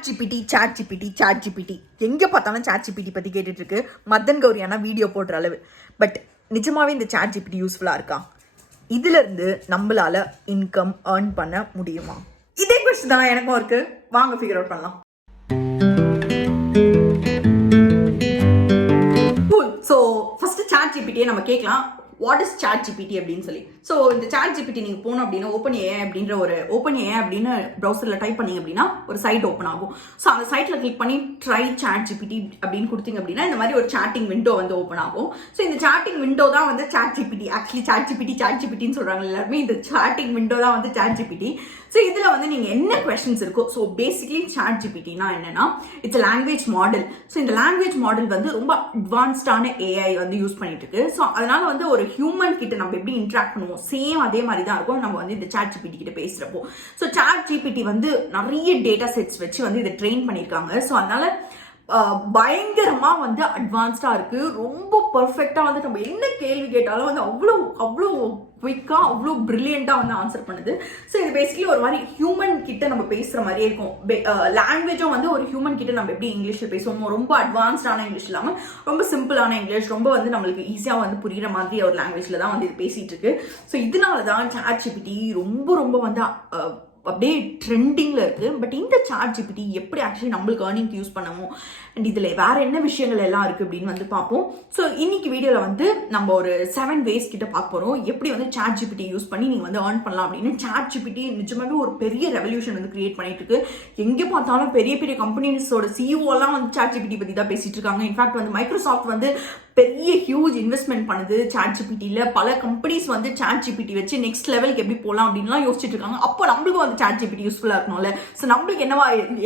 ChatGPT எங்கே பார்த்தாலும் ChatGPT பற்றி கேட்டுட்டு இருக்கு. மதன் கௌரியானா வீடியோ போடுற அளவு. பட் நிஜமாவே இந்த ChatGPT யூஸ்ஃபுல்லாக இருக்கா? இதிலிருந்து நம்மளால இன்கம் ஏர்ன் பண்ண முடியுமா? இதே கொஸ்டின் தான் எனக்கும் இருக்கு. வாங்க ஃபிகர் அவுட் பண்ணலாம். ஸோ ஃபர்ஸ்ட் ChatGPT நம்ம கேட்கலாம், வாட் இஸ் ChatGPT அப்படின்னு சொல்லி. ஸோ இந்த ChatGPT நீங்கள் போனோம் அப்படின்னா ஓப்பன் ஏ அப்படின்னு ப்ரௌசரில் டைப் பண்ணிங்க அப்படின்னா ஒரு சைட் ஓப்பன் ஆகும். ஸோ அந்த சைட்டில் கிளிக் பண்ணி ட்ரை ChatGPT அப்படின்னு கொடுத்தீங்க அப்படின்னா இந்த மாதிரி ஒரு சாட்டிங் விண்டோ வந்து ஓப்பன் ஆகும். ஸோ இந்த சாட்டிங் விண்டோ தான் வந்து ChatGPT. ஆக்சுவலி ChatGPTன்னு சொல்கிறாங்க எல்லாருமே. இந்த சாட்டிங் விண்டோ தான் வந்து ChatGPT. ஸோ இதில் வந்து நீங்கள் என்ன கொஸ்டின்ஸ் இருக்கோ, ஸோ பேசிக்லி ChatGPTனா என்னன்னா இட்ஸ் லாங்குவேஜ் மாடல். ஸோ இந்த லாங்குவேஜ் மாடல் வந்து ரொம்ப அட்வான்ஸ்டான ஏஐ வந்து யூஸ் பண்ணிட்டு இருக்கு. ஸோ அதனால வந்து ஒரு ஹியூமன் கிட்ட நம்ம எப்படி இன்ட்ராக்ட் பண்ணுவோம் சேம் அதே மாதிரி தான் இருக்கும் நம்ம வந்து இந்த ChatGPT கிட்ட பேசுறப்போ. ஸோ ChatGPT வந்து நிறைய டேட்டா செட்ஸ் வச்சு வந்து இதை ட்ரெயின் பண்ணியிருக்காங்க. ஸோ அதனால பயங்கரமா வந்து அட்வான்ஸ்டா இருக்கு. ரொம்ப பர்ஃபெக்டா வந்து நம்ம என்ன கேள்வி கேட்டாலும் வந்து அவ்வளோ குவிக்கா அவ்வளோ பிரில்லியண்டா வந்து ஆன்சர் பண்ணுது. ஸோ இது பேசிக்கலி ஒரு மாதிரி ஹியூமன் கிட்ட நம்ம பேசுற மாதிரியே இருக்கும். லாங்குவேஜும் வந்து ஒரு ஹியூமன் கிட்ட நம்ம எப்படி இங்கிலீஷ்ல பேசுவோமோ, ரொம்ப அட்வான்ஸ்டான இங்கிலீஷ் இல்லாம ரொம்ப சிம்பிளான இங்கிலீஷ், ரொம்ப வந்து நம்மளுக்கு ஈஸியா வந்து புரியுற மாதிரி ஒரு லாங்குவேஜ்ல தான் வந்து இது பேசிட்டு இருக்கு. ஸோ இதனாலதான் ChatGPT ரொம்ப வந்து அப்படியே ட்ரெண்டிங்ல இருக்கு. பட் இந்த ChatGPT எப்படி ஆக்சுவலி நம்மளுக்கு ஏர்னிங் யூஸ் பண்ணணும் அண்ட் இதுல வேற என்ன விஷயங்கள் எல்லாம் இருக்கு அப்படின்னு வந்து பார்ப்போம். ஸோ இன்னைக்கு வீடியோல வந்து நம்ம ஒரு 7 ways கிட்ட பார்க்க போறோம், எப்படி வந்து ChatGPT யூஸ் பண்ணி நீங்க வந்து ஏர்ன் பண்ணலாம் அப்படின்னு. ChatGPT நிஜமாவே ஒரு பெரிய ரெவல்யூஷன் வந்து கிரியேட் பண்ணிட்டு இருக்கு. எங்க பார்த்தாலும் பெரிய கம்பெனிஸோட CEO எல்லாம் வந்து ChatGPT பத்தி தான் பேசிட்டு இருக்காங்க. இன்ஃபேக்ட் வந்து மைக்ரோசாஃப்ட் வந்து பெரிய ஹியூஜ் இன்வெஸ்ட்மெண்ட் பண்ணுது ChatGPTல. பல கம்பெனிஸ் வந்து ChatGPT வச்சு நெக்ஸ்ட் லெவலுக்கு எப்படி போகலாம் அப்படின்லாம் யோசிச்சுட்டு இருக்காங்க. அப்போ நம்மளுக்கு வந்து ChatGPT யூஸ்ஃபுல்லா இருக்கணும்ல. ஸோ நம்மளுக்கு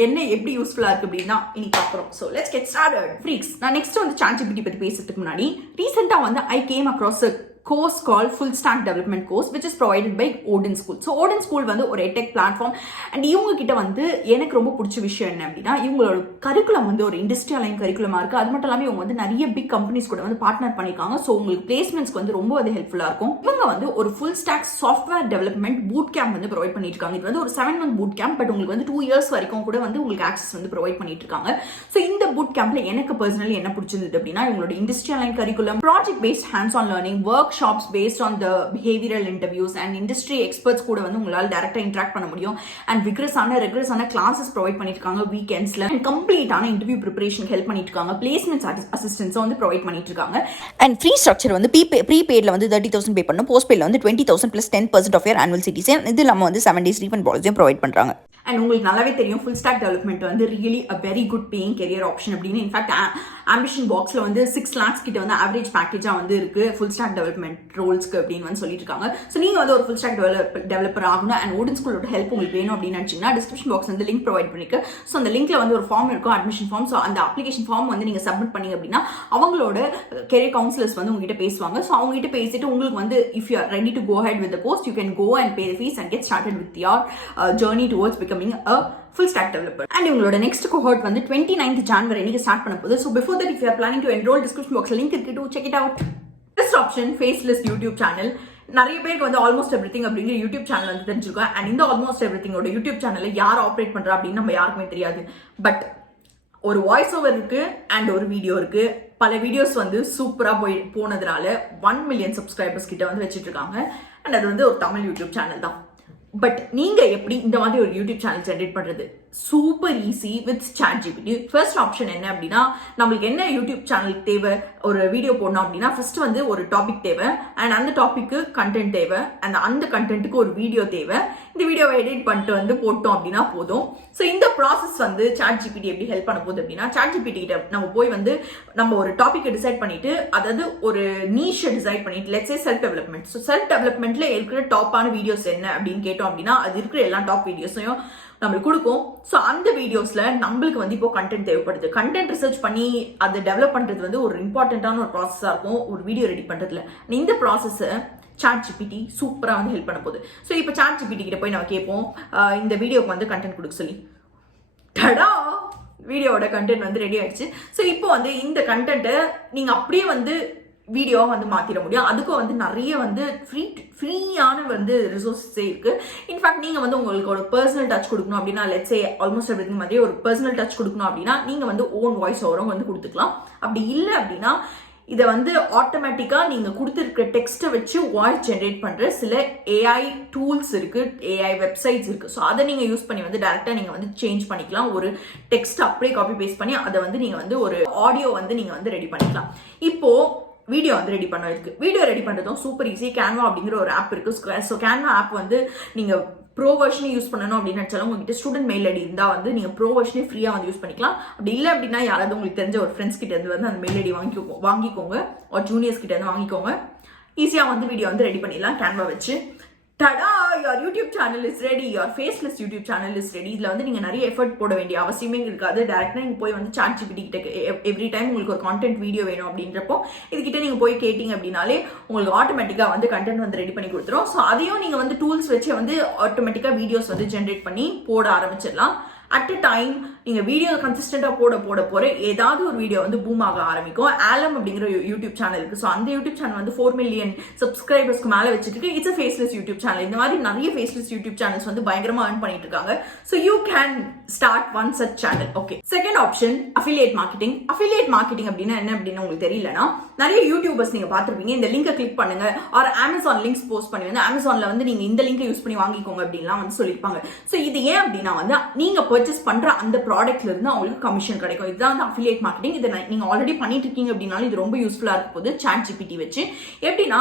என்ன எப்படி யூஸ்ஃபுல்லா இருக்கு அப்படின்னா இன்னைக்கு பார்க்குறோம். So let's get started freaks. நான் நெக்ஸ்ட் வந்து ChatGPT பத்தி பேசுறதுக்கு முன்னாடி ரீசெண்டா வந்து I came across course called full stack development course which is provided by Odin School. So Odin School வந்து ஒரு edtech platform and இவங்க கிட்ட வந்து எனக்கு ரொம்ப பிடிச்ச விஷயம் என்ன அப்படின்னா இவங்களோட கரிக்குலம் வந்து ஒரு இண்டஸ்ட்ரி அலைன் கரிக்குலமா இருக்கு. அது மட்டும் இல்லாமல் இவங்க வந்து நிறைய பிக் கம்பெனிஸ் கூட வந்து பார்ட்னர் பண்ணிருக்காங்க. ஸோ உங்களுக்கு பிளேஸ்மெண்ட்ஸ்க்கு வந்து ரொம்ப அது ஹெல்ப்ஃபுல்லா இருக்கும். இவங்க வந்து ஒரு full stack software development boot camp வந்து ப்ரொவைட் பண்ணிட்டு இருக்காங்க. இது வந்து ஒரு 7 month பூட் கேம்ப். பட் உங்களுக்கு வந்து 2 years வரைக்கும் கூட வந்து உங்களுக்கு ஆக்சஸ் வந்து ப்ரொவைட் பண்ணிட்டு இருக்காங்க. ஸோ இந்த பூட் கேம்ப்ல எனக்கு பர்சனலி என்ன பிடிச்சிருந்தது அப்படின்னா இவங்களோட industry align curriculum, project based hands on learning, workshops based on the behavioral interviews and industry experts கூட வந்து உங்களால டைரக்டா இன்டராக்ட் பண்ண முடியும். அண்ட் ரெகுலரான கிளாஸஸ் ப்ரொவைட் பண்ணிருக்காங்க வீக்கெண்ட்ஸ்ல. அண்ட் கம்ப்ளீட்டான இன்டர்வியூ ப்ரிப்பரேஷன் ஹெல்ப் பண்ணிட்டு இருக்காங்க. பிளேஸ்மென்ட் அசிஸ்டன்ஸ் வந்து ப்ரொவைட் பண்ணிட்டு இருக்காங்க. அண்ட் ஃப்ரீ ஸ்ட்ரக்சர் வந்து ப்ரீபெய்ட்ல வந்து 30,000 பே பண்ணணும், போஸ்ட் பெய்ட்ல வந்து 20,000 plus 10% of your annual CTC. இது இல்லாம வந்து 7 days ரீஃபண்ட் பாலிசியும் ப்ரொவைட் பண்றாங்க. அண்ட் உங்களுக்கு நல்லாவே தெரியும் ஃபுல் ஸ்டாக் டெவலப்மெண்ட் வந்து really a very good paying career option அப்படின்னு. இன்ஃபேக்ட் ஆம்பிஷன் பாக்ஸ்ல வந்து 6 lakhs கிட்ட வந்து ஆவரேஜ் பேக்கேஜா வந்து இருக்கு ஃபுல் ஸ்டாக் டெவலப்மெண்ட் ரோல்ஸ்க்கு அப்படின்னு வந்து சொல்லிட்டு இருக்காங்க. ஸோ நீங்க வந்து ஒரு ஃபுல் ஸ்டாக் டெவலப்பர் ஆகணும் அண்ட் ஓடன் ஸ்கூலோட ஹெல்ப் உங்களுக்கு வேணும் அப்படின்னு நினைச்சீங்கன்னா டிஸ்கிரிப்ஷன் பாக்ஸ் வந்து லிங்க் ப்ரொவைட் பண்ணிருக்கு. ஸோ அந்த லிங்க்ல வந்து ஒரு ஃபார்ம் இருக்கும், அட்மிஷன் ஃபார்ம். ஸோ அந்த அப்ளிகேஷன் ஃபார்ம் வந்து நீங்க சப்மிட் பண்ணீங்க அப்படின்னா அவங்களோட கெரியர் கவுன்சிலர்ஸ் வந்து உங்ககிட்ட பேசுவாங்க. ஸோ அவங்க கிட்ட பேசிட்டு உங்களுக்கு வந்து if you are ready to go ahead with the course you can go and pay the fees and get started with your journey towards becoming a full stack developer. And இவங்களோட next cohort வந்து 29th January அன்னைக்கு start பண்ண போகுது. So before that if you are planning to enroll, description box link இருக்கு, to check it out. First option, faceless YouTube channel. நிறைய பேருக்கு வந்து almost everything அப்படிங்கிற யூடியூப் சேனல் வந்து தெரிஞ்சிருக்கோம். அண்ட் இந்த ஆல்மோஸ்ட் எவ்ரிதிங்கோட யூடியூப் சேனலை யார் ஆப்ரேட் பண்றா அப்படின்னு நம்ம யாருக்குமே தெரியாது. பட் ஒரு வாய்ஸ் ஓவர் இருக்கு அண்ட் ஒரு வீடியோ இருக்கு. பல வீடியோஸ் வந்து சூப்பரா போனதுனால 1 million சப்ஸ்கிரைபர்ஸ் கிட்ட வந்து வச்சுட்டு இருக்காங்க. அண்ட் அது வந்து ஒரு தமிழ் யூடியூப் சேனல் தான். பட் நீங்க எப்படி இந்த மாதிரி ஒரு யூடியூப் சேனல் ஜென்ரேட் பண்றது? Super easy with ChatGPT. First option என்ன அப்படின்னா நம்மளுக்கு என்ன யூடியூப் சேனல் தேவை, ஒரு வீடியோ போடணும் அப்படின்னா ஃபர்ஸ்ட் வந்து ஒரு டாபிக் தேவை அண்ட் அந்த டாபிக்கு கண்டென்ட் தேவை அண்ட் அந்த கண்டென்ட்டுக்கு ஒரு வீடியோ தேவை. இந்த வீடியோவை எடிட் பண்ணிட்டு வந்து போட்டோம் அப்படின்னா போதும். ஸோ இந்த ப்ராசஸ் வந்து ChatGPT எப்படி ஹெல்ப் பண்ண போகுது அப்படின்னா ChatGPT கிட்ட நம்ம போய் வந்து நம்ம ஒரு டாபிக்கை டிசைட் பண்ணிட்டு அதாவது ஒரு நீஷை டிசைட் பண்ணிட்டு let's say self development. So self டெவலப்மெண்ட்ல இருக்கிற டாப்பான வீடியோஸ் என்ன அப்படின்னு கேட்டோம் அப்படின்னா அது இருக்கிற எல்லா டாப் வீடியோஸையும் நம்மளுக்கு கொடுக்கும். ஸோ அந்த வீடியோஸ்ல நம்மளுக்கு வந்து இப்போ கண்டென்ட் தேவைப்படுது. கண்டென்ட் ரிசர்ச் பண்ணி அதை டெவலப் பண்றது வந்து ஒரு இம்பார்ட்டன்டான ஒரு ப்ராசஸா இருக்கும் ஒரு வீடியோ ரெடி பண்றதுல. இந்த ப்ராசஸை ChatGPT சூப்பரா வந்து ஹெல்ப் பண்ண போகுது. ஸோ இப்போ ChatGPT கிட்ட போய் நம்ம கேட்போம் இந்த வீடியோக்கு வந்து கண்டென்ட் கொடுக்க சொல்லி. டடா, வீடியோவோட கண்டென்ட் வந்து ரெடி ஆயிடுச்சு. ஸோ இப்போ வந்து இந்த கண்டென்ட்டை நீங்க அப்படியே வந்து வீடியோவை வந்து மாற்றிட முடியும். அதுக்கும் வந்து நிறைய வந்து ஃப்ரீயான வந்து ரிசோர்ஸே இருக்குது. இன்ஃபேக்ட் நீங்கள் வந்து உங்களுக்கு ஒரு பர்சனல் டச் கொடுக்கணும் அப்படின்னா, லெட்ஸ் சே ஆல்மோஸ்ட் எவ்ரிதிங் மாதிரி ஒரு பர்சனல் டச் கொடுக்கணும் அப்படின்னா நீங்கள் வந்து ஓன் வாய்ஸ் ஓவரும் வந்து கொடுத்துக்கலாம். அப்படி இல்லை அப்படின்னா இதை வந்து ஆட்டோமேட்டிக்காக நீங்கள் கொடுத்துருக்க டெக்ஸ்ட்டை வச்சு வாய்ஸ் ஜென்ரேட் பண்ணுற சில ஏஐ டூல்ஸ் இருக்குது, ஏஐ வெப்சைட்ஸ் இருக்குது. ஸோ அதை நீங்கள் யூஸ் பண்ணி வந்து டேரெக்டாக நீங்கள் வந்து சேஞ்ச் பண்ணிக்கலாம். ஒரு டெக்ஸ்ட் அப்படியே காப்பி பேஸ்ட் பண்ணி அதை வந்து நீங்கள் வந்து ஒரு ஆடியோ வந்து நீங்கள் வந்து ரெடி பண்ணிக்கலாம். இப்போது வீடியோ வந்து ரெடி பண்ணுறதுக்கு, வீடியோ ரெடி பண்ணுறதும் சூப்பர் ஈஸி. கேன்வா அப்படிங்கிற ஒரு ஆப் இருக்குது. ஸோ கேன்வா ஆப் வந்து நீங்கள் ப்ரோ வெர்ஷனே யூஸ் பண்ணணும் அப்படின்னு நினச்சாலும் உங்ககிட்ட ஸ்டூடெண்ட் மெயில் ஐடி இருந்தால் வந்து நீங்கள் ப்ரோ வெர்ஷனே ஃப்ரீயாக வந்து யூஸ் பண்ணிக்கலாம். அப்படி இல்லை அப்படின்னா யாராவது உங்களுக்கு தெரிஞ்ச ஒரு ஃப்ரெண்ட்ஸ் கிட்ட இருந்து வந்து அந்த மெயில் ஐடி வாங்கிக்கோங்க, ஒரு ஜூனியர்ஸ் கிட்ட இருந்து வாங்கிக்கோங்க. ஈஸியாக வந்து வீடியோ வந்து ரெடி பண்ணிடலாம் கேன்வா வச்சு. டடா, your YouTube channel is ready, your faceless YouTube channel is ready. இதில் வந்து நீங்கள் நிறைய எஃபர்ட் போட வேண்டிய அவசியமே இருக்காது. டேரெக்டாக நீங்கள் போய் வந்து ChatGPT கிட்ட எவ்ரி டைம் உங்களுக்கு ஒரு கான்டென்ட் வீடியோ வேணும் அப்படின்றப்போ இதுக்கிட்ட நீங்கள் போய் கேட்டிங்க அப்படின்னாலே உங்களுக்கு ஆட்டோமேட்டிக்காக வந்து கண்டென்ட் வந்து ரெடி பண்ணி கொடுத்துரும். ஸோ அதையும் நீங்கள் வந்து டூல்ஸ் வச்சு வந்து ஆட்டோமேட்டிக்காக வீடியோஸ் வந்து ஜென்ரேட் பண்ணி போட ஆரம்பிச்சிடலாம். அட் அ டைம் நீங்கள் வீடியோ கன்சிஸ்டண்டாக போட ஏதாவது ஒரு வீடியோ வந்து பூம் ஆக ஆரம்பிக்கும். ஆலம் அப்படிங்கிற யூடியூப் சேனல் இருக்குது. ஸோ அந்த யூடியூப் சேனல் வந்து 4 மில்லியன் சப்ஸ்கிரைபர்ஸ்க்கு மேலே வச்சுட்டு it's a faceless YouTube channel. இந்த மாதிரி நிறைய ஃபேஸ்லெஸ் யூடியூப் சேனல்ஸ் வந்து பயங்கரமாக earn பண்ணிட்டு இருக்காங்க. So you can start one such channel. Okay, second option affiliate marketing. Affiliate marketing அப்படின்னா என்ன அப்படின்னு உங்களுக்கு தெரியலனா, நிறைய யூடியூபர்ஸ் நீங்கள் பார்த்துருப்பீங்க, இந்த லிங்கை கிளிக் பண்ணுங்க ஆர் அமேசான் லிங்க்ஸ் போஸ்ட் பண்ணி வந்து அமேசானில் வந்து நீங்கள் இந்த லிங்கை யூஸ் பண்ணி வாங்கிக்கோங்க அப்படின்லாம் வந்து சொல்லியிருப்பாங்க. ஸோ இது ஏன் அப்படின்னா வந்து நீங்கள் பர்ச்சேஸ் பண்ற அந்த ப்ராடக்ட்ல இருந்து அவங்களுக்கு கமிஷன் கிடைக்கும். இதுதான் வந்து அஃபிலியேட் மார்க்கெட்டிங். இதை நீங்க ஆல்ரெடி பண்ணிட்டு இருக்கீங்க அப்படின்னாலும் இது ரொம்ப யூஸ்ஃபுல்லா இருக்க போகுது ChatGPT வச்சு. எப்படின்னா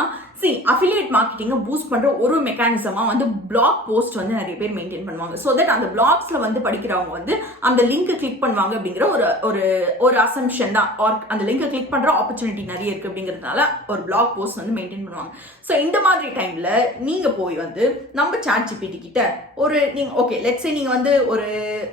அஃபிலியேட் மார்க்கெட்டிங்கை பூஸ்ட் பண்ற ஒரு மெக்கானிசமா வந்து பிளாக் போஸ்ட் வந்து நிறைய பேர் மெயின்டைன் பண்ணுவாங்க. ஸோ தட் அந்த பிளாக்ஸ்ல வந்து படிக்கிறவங்க வந்து அந்த லிங்க் கிளிக் பண்ணுவாங்க அப்படிங்கிற ஒரு அசம்ஷன் தான். ஆர் அந்த லிங்கை கிளிக் பண்ற ஆப்பர்ச்சுனிட்டி நிறைய இருக்கு அப்படிங்கிறதுனால ஒரு பிளாக் போஸ்ட் வந்து மெயின்டைன் பண்ணுவாங்க. ஸோ இந்த மாதிரி டைம்ல நீங்க போய் வந்து நம்ம ChatGPT கிட்ட நீங்க ஓகே லெட்ஸ் சே நீங்க வந்து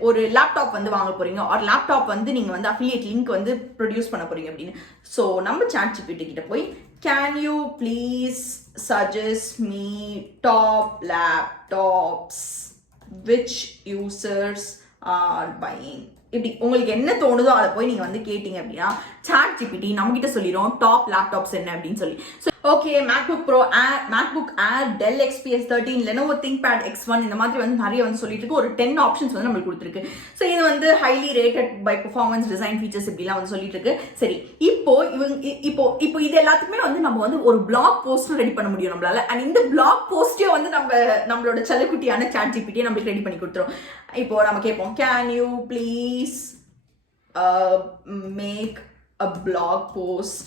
ஒரு லேப்டாப் வந்து வாங்க போறீங்க, ஒரு லேப்டாப் வந்து நீங்க வந்து அஃபிலியேட் லிங்க் வந்து ப்ரொடியூஸ் பண்ண போறீங்க அப்படின்னு. ஸோ நம்ம ChatGPT கிட்ட போய் can you please suggest me top laptops which users are buying? இப்படி உங்களுக்கு என்ன தோணுதோ அதை போய் நீங்க வந்து கேட்டீங்க அப்படின்னா ChatGPT நம்ம கிட்ட சொல்லிடும் டாப் லேப்டாப்ஸ் என்ன அப்படின்னு சொல்லி. Okay, MacBook Pro, MacBook Air, Dell XPS 13, Lenovo ThinkPad X1 இந்த மாதிரி வந்து நிறைய வந்து சொல்லிட்டு இருக்கு. ஒரு 10 ஆப்ஷன்ஸ் வந்து நம்மளுக்கு கொடுத்துருக்கு. ஸோ இது வந்து highly rated by performance, design features இப்படிலாம் வந்து சொல்லிட்டு இருக்கு. சரி, இப்போ இது எல்லாத்துக்குமே வந்து நம்ம வந்து ஒரு பிளாக் போஸ்டும் ரெடி பண்ண முடியும் நம்மளால. அண்ட் இந்த பிளாக் போஸ்டையும் வந்து நம்மளோட செல்லக்குட்டியான ChatGPT நம்மளுக்கு ரெடி பண்ணி கொடுத்துரும். இப்போ நம்ம கேட்போம், can you please make a blog post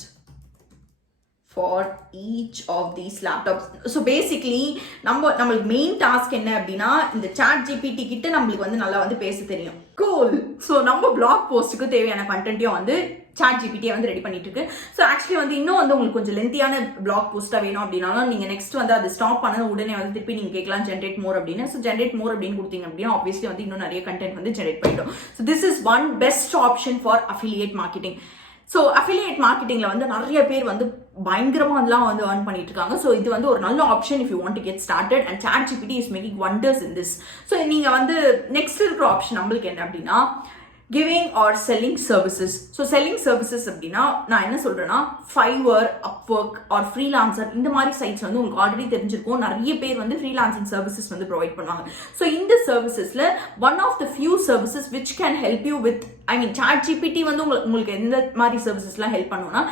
for each of these laptops. So basically நம்மளுக்கு மெயின் டாஸ்க் என்ன அப்படின்னா இந்த ChatGPT கிட்ட நம்மளுக்கு வந்து நல்லா வந்து பேச தெரியும். கூல். ஸோ நம்ம பிளாக் போஸ்ட்டுக்கு தேவையான கண்டென்ட்டையும் வந்து ChatGPT வந்து ரெடி பண்ணிட்டு இருக்கு. ஸோ ஆக்சுவலி வந்து இன்னும் வந்து உங்களுக்கு கொஞ்சம் லென்த்தியான பிளாக் போஸ்டா வேணும் அப்படின்னாலும் நீங்க நெக்ஸ்ட் வந்து அது ஸ்டாப் பண்ணது உடனே வந்து திருப்பி நீங்க கேட்கலாம் ஜென்ரேட் மோர் அப்படின்னு. ஸோ ஜென்ரேட் மோர் அப்படின்னு கொடுத்தீங்க அப்படின்னா ஆப்வியஸ்லி வந்து இன்னும் நிறைய கண்டென்ட் வந்து ஜென்ரேட் பண்ணிடும். So this is one best option for affiliate marketing. So affiliate மார்க்கெட்டிங்ல வந்து நிறைய பேர் வந்து பயங்கரமா அதெல்லாம் வந்து earn பண்ணிட்டு இருக்காங்க. ஸோ இது வந்து ஒரு நல்ல option if you want to get started and ChatGPT is making wonders in this. So நீங்க வந்து நெக்ஸ்ட் இருக்கிற ஆப்ஷன் நம்மளுக்கு என்ன அப்படின்னா giving or selling services. So selling services அப்படின்னா நான் என்ன சொல்றேன்னா Fiverr, Upwork or freelancer இந்த மாதிரி சைட்ஸ் வந்து உங்களுக்கு ஆல்ரெடி தெரிஞ்சிருக்கும். நிறைய பேர் வந்து ஃப்ரீலான்சிங் சர்வீசஸ் வந்து ப்ரொவைட் பண்ணுவாங்க. ஸோ இந்த சர்வீசஸ்ல one of the few services which can help you with ChatGPT வந்து உங்களுக்கு எந்த மாதிரி சர்வீசஸ்லாம் ஹெல்ப் பண்ணுவோம்னா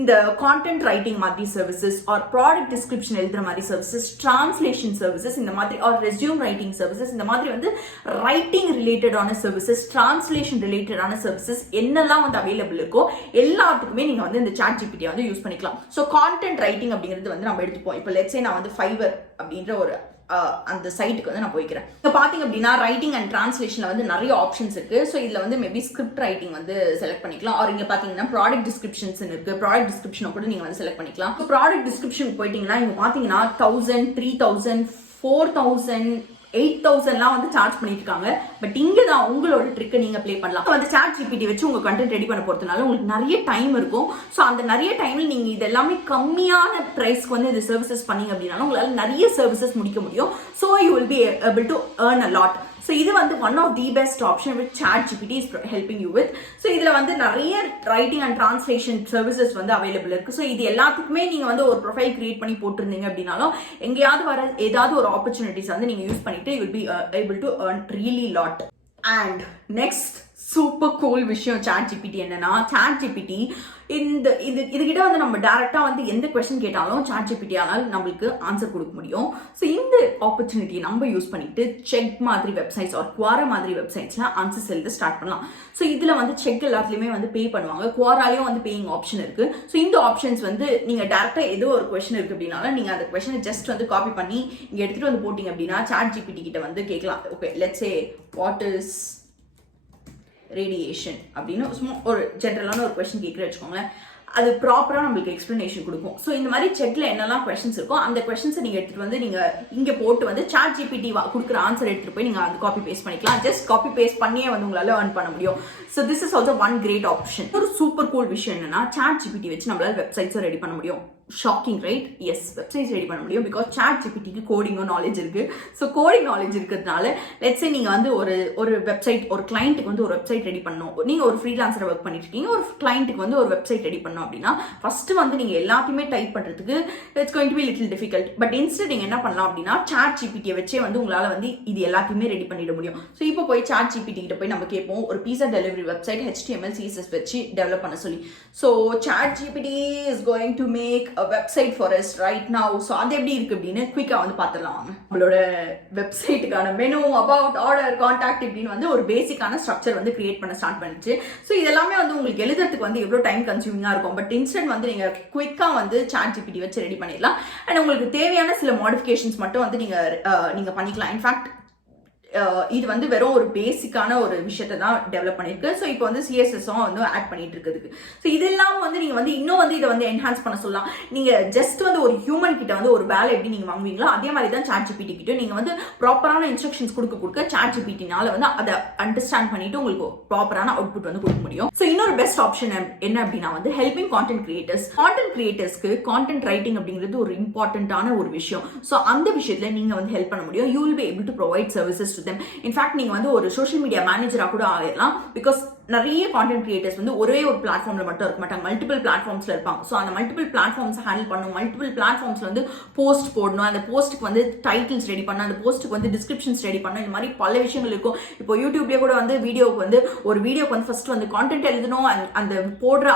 இந்த கான்டென்ட் ரைட்டிங் மாதிரி சர்வீசஸ் ஆர் ப்ராடக்ட் டிஸ்கிரிப்ஷன் எழுதுற மாதிரி சர்வீசஸ், டிரான்ஸ்லேஷன் சர்வீசஸ் இந்த மாதிரி ஆர் ரெஸ்யூம் ரைட்டிங் சர்வீசஸ் இந்த மாதிரி வந்து ரைட்டிங் ரிலேட்டடான சர்வீசஸ், டிரான்ஸ்லேஷன் ரிலேட்டடான சர்வீசஸ் என்னெல்லாம் வந்து அவைலபிள் இருக்கோ எல்லாத்துக்குமே நீங்க வந்து இந்த ChatGPT வந்து யூஸ் பண்ணிக்கலாம். ஸோ கான்டென்ட் ரைட்டிங் அப்படிங்கிறது வந்து நம்ம எடுத்துப்போம். இப்போ லெட்ஸ் சே நான் வந்து Fiverr அப்படின்ற ஒரு அந்த சைட்டுக்கு வந்து நான் போய்க்கிறேன். இப்போ பார்த்தீங்க அப்படின்னா ரைட்டிங் அண்ட் டிரான்ஸ்லேஷனில் வந்து நிறைய ஆப்ஷன்ஸ் இருக்கு. ஸோ இதில் வந்து மேபி ஸ்கிரிப்ட் ரைட்டிங் வந்து செலக்ட் பண்ணிக்கலாம். ஆர் இங்கே பார்த்தீங்கன்னா ப்ராடக்ட் டிஸ்கிரிப்ஷன்ஸ் இருக்கு. ப்ராடக்ட் டிஸ்கிரிப்ஷனை கூட நீங்கள் வந்து செலக்ட் பண்ணிக்கலாம். இப்போ ப்ராடக்ட் டிஸ்கிரிப்ஷன் போயிட்டீங்கன்னா இங்கே பார்த்தீங்கன்னா 1000, 3000, 4000, 8000லாம் வந்து சார்ஜ் பண்ணிட்டு இருக்காங்க. பட் இங்க தான் உங்களோட ட்ரிக்கை நீங்க ப்ளே பண்ணலாம். வந்து ChatGPT வச்சு உங்க கண்டென்ட் ரெடி பண்ண போறதுனால உங்களுக்கு நிறைய டைம் இருக்கும். ஸோ அந்த நிறைய டைம்ல நீங்க இது எல்லாமே கம்மியான பிரைஸ்க்கு வந்து இது சர்வீசஸ் பண்ணீங்க அப்படின்னாலும் உங்களால நிறைய சர்வீசஸ் முடிக்க முடியும். So you will be able to earn a lot. So இது வந்து one of the best option with ChatGPT is helping you with. So இதுல வந்து நிறைய ரைட்டிங் அண்ட் டிரான்ஸ்லேஷன் சர்வீசஸ் வந்து அவைலபிள் இருக்கு. ஸோ இது எல்லாத்துக்குமே நீங்க வந்து ஒரு ப்ரொஃபைல் கிரியேட் பண்ணி போட்டிருந்தீங்க அப்படின்னாலும் எங்கேயாவது வர ஏதாவது ஒரு ஆப்பர்ச்சுனிட்டிஸ் வந்து நீங்க யூஸ் பண்ணிட்டு you will be able to earn really lot. And next super cool விஷயம் ChatGPT என்னன்னா, ChatGPT இதுகிட்ட வந்து நம்ம டைரக்டா வந்து எந்த கொஸ்டின் கேட்டாலும் ChatGPT ஆனால் நம்மளுக்கு ஆன்சர் கொடுக்க முடியும். ஸோ இந்த ஆப்பர்ச்சுனிட்டியை நம்ம யூஸ் பண்ணிட்டு செக் மாதிரி வெப்சைட்ஸ் ஒரு குவாரா மாதிரி வெப்சைட்ஸ்ல ஆன்சர்ஸ் எழுத ஸ்டார்ட் பண்ணலாம். ஸோ இதுல வந்து செக் எல்லாத்துலயுமே வந்து பே பண்ணுவாங்க. குவாராலையும் வந்து பேயிங் ஆப்ஷன் இருக்கு. ஸோ இந்த ஆப்ஷன்ஸ் வந்து நீங்க டைரக்டா ஏதோ ஒரு கொஸ்டின் இருக்கு அப்படின்னாலும் நீங்க அந்த கொஸ்டினை ஜஸ்ட் வந்து காப்பி பண்ணி இங்க எடுத்துட்டு வந்து போட்டீங்க அப்படின்னா ChatGPT கிட்ட வந்து கேட்கலாம். Okay, let's say what is radiation அப்படின்னு சும்மா ஒரு ஜென்ரலான ஒரு கொஸ்டின் கேட்குற வச்சுக்கோங்களேன். அது ப்ராப்பரா நம்மளுக்கு எக்ஸ்பிளனேஷன் கொடுக்கும். ஸோ இந்த மாதிரி செக்ல என்னெல்லாம் கொஸ்டின்ஸ் இருக்கோ அந்த கொஸ்டின்ஸை நீங்க எடுத்துட்டு வந்து நீங்க இங்க போட்டு வந்து ChatGPT கொடுக்குற ஆன்சர் எடுத்துட்டு போய் நீங்க அது காப்பி பேஸ்ட் பண்ணிக்கலாம். ஜஸ்ட் காப்பி பேஸ்ட் பண்ணியே வந்து உங்களால earn பண்ண முடியும். So this is also one great option. ஒரு சூப்பர் கூல் விஷயம் என்னன்னா, ChatGPT வச்சு நம்மளால வெப்சைட்ஸும் ரெடி பண்ண முடியும். Shocking right? Yes, websites ready பண்ண முடியும். பிகாஸ் ChatGPTக்கு கோடிங்கும் நாலேஜ் இருக்கு. ஸோ கோடிங் நாலேஜ் இருக்கிறதுனால லெட்ஸே நீங்க வந்து ஒரு வெப்சைட் ஒரு கிளைண்ட்டுக்கு வந்து ஒரு வெப்சைட் ரெடி பண்ணணும். நீங்க ஒரு ஃப்ரீலான்சரை ஒர்க் பண்ணிட்டு இருக்கீங்க, ஒரு கிளைண்ட்டுக்கு வந்து ஒரு வெப்சைட் ரெடி பண்ணணும் அப்படின்னா ஃபர்ஸ்ட் வந்து நீங்க எல்லாத்தையுமே டைப் பண்றதுக்கு it's going to be little difficult. But instead நீங்க என்ன பண்ணலாம் அப்படின்னா ChatGPT வச்சே வந்து உங்களால வந்து இது எல்லாத்தையுமே ரெடி பண்ணிட முடியும். ஸோ இப்போ போய் ChatGPT கிட்ட போய் நம்ம கேட்போம் ஒரு pizza delivery website HTML CSS வச்சு டெவலப் பண்ண சொல்லி. So ChatGPT is going to make a website for us right now. So அது எப்படி இருக்கு அப்படின்னு குயிக்கா வந்து பார்த்துடலாம் வாங்க. நம்மளோட வெப்சைட்டுக்கான மெனு, அபவுட், ஆர்டர், கான்டாக்ட் இப்படின்னு வந்து ஒரு பேசிக்கான ஸ்ட்ரக்சர் வந்து கிரியேட் பண்ண ஸ்டார்ட் பண்ணிச்சு. ஸோ இதெல்லாமே வந்து உங்களுக்கு எழுதுறதுக்கு வந்து எவ்வளோ டைம் கன்சியூமிங்கா இருக்கும். பட் இன்ஸ்டன்ட் வந்து நீங்க குயிக்கா வந்து ChatGPT வச்சு ரெடி பண்ணிடலாம். அண்ட் உங்களுக்கு தேவையான சில மாடிஃபிகேஷன்ஸ் மட்டும் வந்து நீங்க பண்ணிக்கலாம். இன்ஃபேக்ட் இது வந்து வெறும் ஒரு பேசிக்கான ஒரு விஷயத்தை தான் டெவலப் பண்ணிருக்கு. ஸோ இப்போ வந்து சிஎஸ்எஸும் வந்து ஆட் பண்ணிட்டு இருக்கிறதுக்கு. ஸோ இதெல்லாம் வந்து நீங்க வந்து இன்னும் வந்து இதை வந்து என்ஹான்ஸ் பண்ண சொல்லலாம். நீங்க ஜஸ்ட் வந்து ஒரு ஹியூமன் கிட்ட வந்து ஒரு வேலை எப்படி நீங்க வாங்குவீங்களோ அதே மாதிரி தான் ChatGPT கிட்ட நீங்க வந்து ப்ராப்பரான இன்ஸ்ட்ரக்ஷன்ஸ் கொடுக்க ChatGPTனால வந்து அதை அண்டர்ஸ்டாண்ட் பண்ணிட்டு உங்களுக்கு ப்ராப்பரான அவுட்புட் வந்து கொடுக்க முடியும். ஸோ இன்னொரு பெஸ்ட் ஆப்ஷன் என்ன அப்படின்னா வந்து ஹெல்பிங் கான்டென்ட் கிரியேட்டர்ஸ்க்கு கான்டென்ட் ரைட்டிங் அப்படிங்கிறது ஒரு இம்பார்ட்டன்டான ஒரு விஷயம். ஸோ அந்த விஷயத்துல நீங்க வந்து ஹெல்ப் பண்ண முடியும். You will be able to provide services to them. In fact நீங்க வந்து ஒரு சோஷியல் மீடியா மேனேஜரா கூட ஆயிடலாம். பிகாஸ் நிறைய கான்டென்ட் கிரியேட்டர்ஸ் வந்து ஒரே ஒரு பிளாட்ஃபார்ம்ல மட்டும் இருக்க மாட்டாங்க, மல்டிபிள் பிளாட்ஃபார்ம்ஸ்ல இருப்பாங்க. ஸோ அந்த மல்டிபிள் பிளாட்ஃபார்ம்ஸ் ஹேண்டில் பண்ணணும், மல்டிபிள் பிளாட்ஃபார்ம்ஸ்ல வந்து போஸ்ட் போடணும், அந்த போஸ்ட்டுக்கு வந்து டைட்டில்ஸ் ரெடி பண்ணணும், அந்த போஸ்ட்டுக்கு வந்து டிஸ்கிரிப்ஷன்ஸ் ரெடி பண்ணணும். இந்த மாதிரி பல விஷயங்கள் இருக்கும். இப்போ யூடியூப்லேயே கூட வந்து ஒரு வீடியோக்கு வந்து ஃபர்ஸ்ட் வந்து கான்டென்ட் எழுதணும், அந்த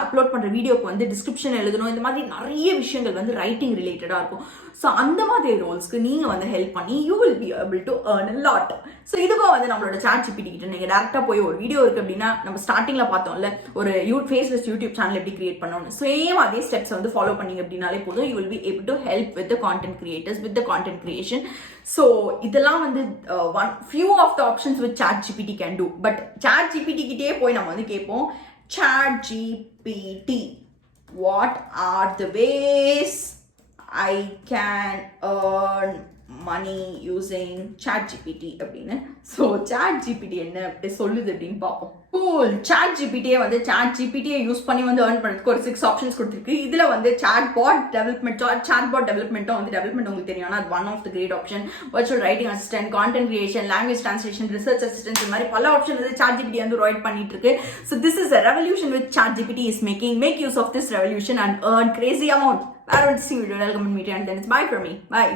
அப்லோட் பண்ற வீடியோக்கு வந்து டிஸ்கிரிப்ஷன் எழுதணும். இந்த மாதிரி நிறைய விஷயங்கள் வந்து ரைட்டிங் ரிலேட்டடா இருக்கும். ஸோ அந்த மாதிரி ரோல்ஸ்க்கு நீங்க வந்து ஹெல்ப் பண்ணி you will be able to earn a lot. So இதுக்கும் வந்து நம்மளோட ChatGPT கிட்ட நீங்க டேரக்டா போய் ஒரு வீடியோ இருக்கு அப்படின்னா நம்ம ஸ்டார்டிங்ல பார்த்தோம்ல ஒரு ஃபேஸ்லெஸ் யூடியூப் சேனல் எப்படி கிரியேட் பண்ணணும், சேம் அதே ஸ்டெப்ஸ் வந்து ஃபாலோ பண்ணீங்க அப்படின்னாலே போதும். You will be able to help with the content creators with the content creation. So இதெல்லாம் வந்து few of the options which ChatGPT can do. But ChatGPT கிட்டே போய் நம்ம வந்து கேட்போம், ChatGPT, what are the ways I can earn money using ChatGPT அப்படின்னு. So ChatGPT என்ன அப்படி சொல்லுது அப்படின்னு பார்ப்போம். கூல், ChatGPT வந்து ChatGPT யூஸ் பண்ணி வந்து earn பண்ணுறதுக்கு ஒரு 6 ஆப்ஷன்ஸ் கொடுத்துருக்கு. இதுல வந்து chatbot டெவலப்மெண்ட்டும் வந்து டெவலப்மெண்ட் உங்களுக்கு தெரியும். அது one of the great option. Virtual writing assistant, content creation, language translation, research assistant, இந்த மாதிரி பல ஆப்ஷன் வந்து ChatGPT வந்து ப்ரொவைட் பண்ணிட்டு இருக்கு. So this is a revolution which ChatGPT is making. Make use of this revolution and earn crazy amount. I don't see you. Welcome to meet you and then it's bye for me. Bye.